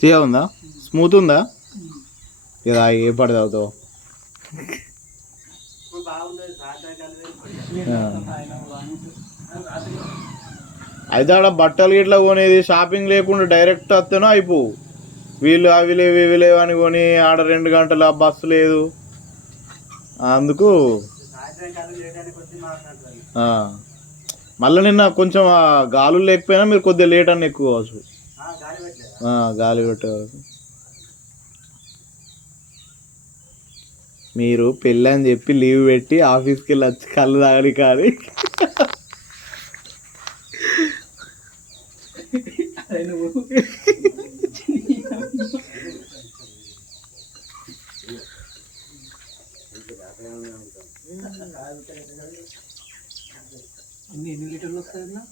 తీయ ఉందా స్మూత్ ఉందా ఇక ఏ పడదు అవుతావు అయితే ఆడ బట్టలు గిట్లా కొనేది షాపింగ్ లేకుండా డైరెక్ట్ వస్తేనో అయిపోవు వీళ్ళు అవి లేవు ఇవి లేవు అని కొని ఆడ 2 గంటల బస్సు లేదు అందుకు మళ్ళీ నిన్న కొంచెం గాలులు లేకపోయినా మీరు కొద్దిగా లేట్ అని ఎక్కువ కావచ్చు గాలి పెట్టే వరకు మీరు పెళ్ళి అని చెప్పి లీవ్ పెట్టి ఆఫీస్కి వెళ్ళి వచ్చి కళ్ళు తాగలి కానీ ఎన్ని లీటర్లు వస్తాయన్నా